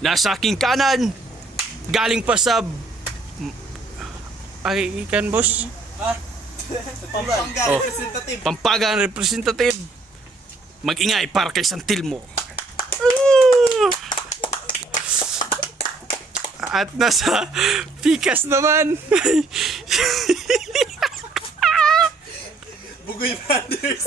Nasa aking kanan, galing pa sa... Ay, ikan boss? Pampanga Oh. representative. Pampagang representative. Mag-ingay para kay Santilmo. At nasa Pikas naman. Bugoy Brothers.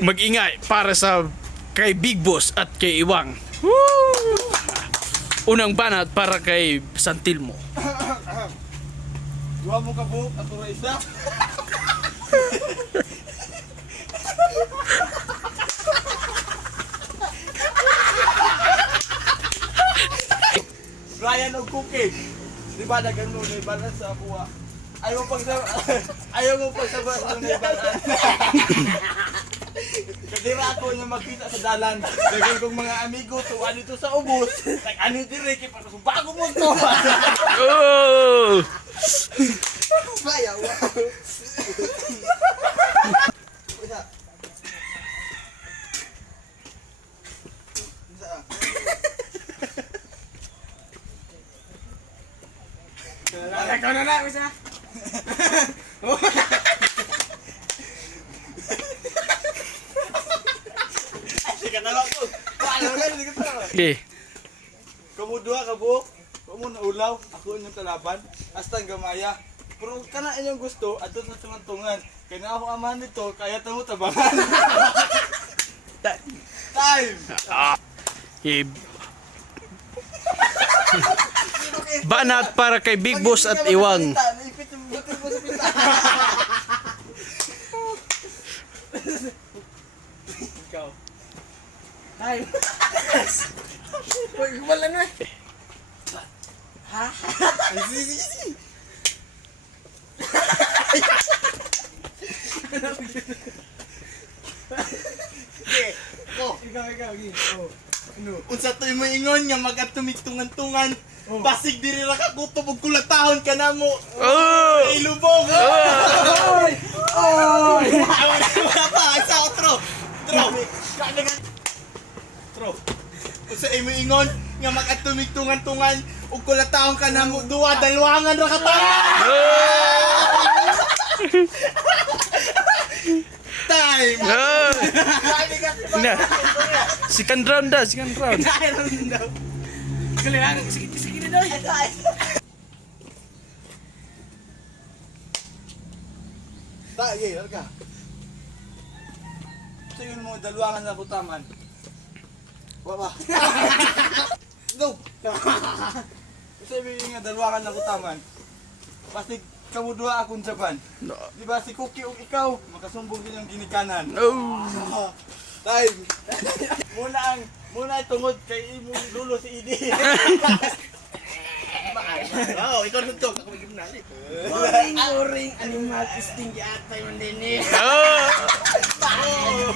Mag-ingay para sa kay Big Boss at kay Iwang. Unang banat para kay Santilmo. Dua mo ka buhok, ato ra isa. Brian o Cookie. Di ba na ganun na ibalan sa kuha? Ayaw mo pag sa na ibalan. Kadira ako na makita sa dalan. Dagan kong mga amigo tuwa dito sa ubos. Nag-ano dire kay para sa bago mo to. Oh! Bayaw. Ikaw na na, isa. Sige na lang ko. Paano na, sige na lang. Okay. Kamu dua ka buhok, kamu na ulaw, ako inyong kalaban, hasta gamaya. Pero kana inyong gusto, ato sa tungan-tungan. Kaya na ako amahan nito, kaya tamo tabangan. Time! Okay. Banat para kay Big Boss at Iwang. Naipit yung butil mo sa pinta. Ikaw. Time! Uy, wala na. Ha? Easy. Okay, ikaw, ano? Unsa to'y mo ingon nga magatumig-tungan-tungan. Basig diri ra ka kutob og kulatahon ka namo. Oh! Ilubog. Oy! Oy! Wala pa sa outro. Tro. Unsa imo ingon nga magatumig-tungan-tungan og kulatahon ka namo duwa dalwangan ra ka tara. Time. Na. Second round dah, second round. Kailangan sige na daw. Tayo, larga. Tingin mo dalwangan na kutaman. Wala. Go. Sabi nga dalwangan na kutaman. Basta kamu dua akong Japan. Di ba si Cookie o ikaw makasumbong din yung ginikanan. Oh. Time. Muna tungod kay imong dulo si Idi. Oh, ikaw nito ako magiging nali. Boring animal testing yata yun din eh. Oh.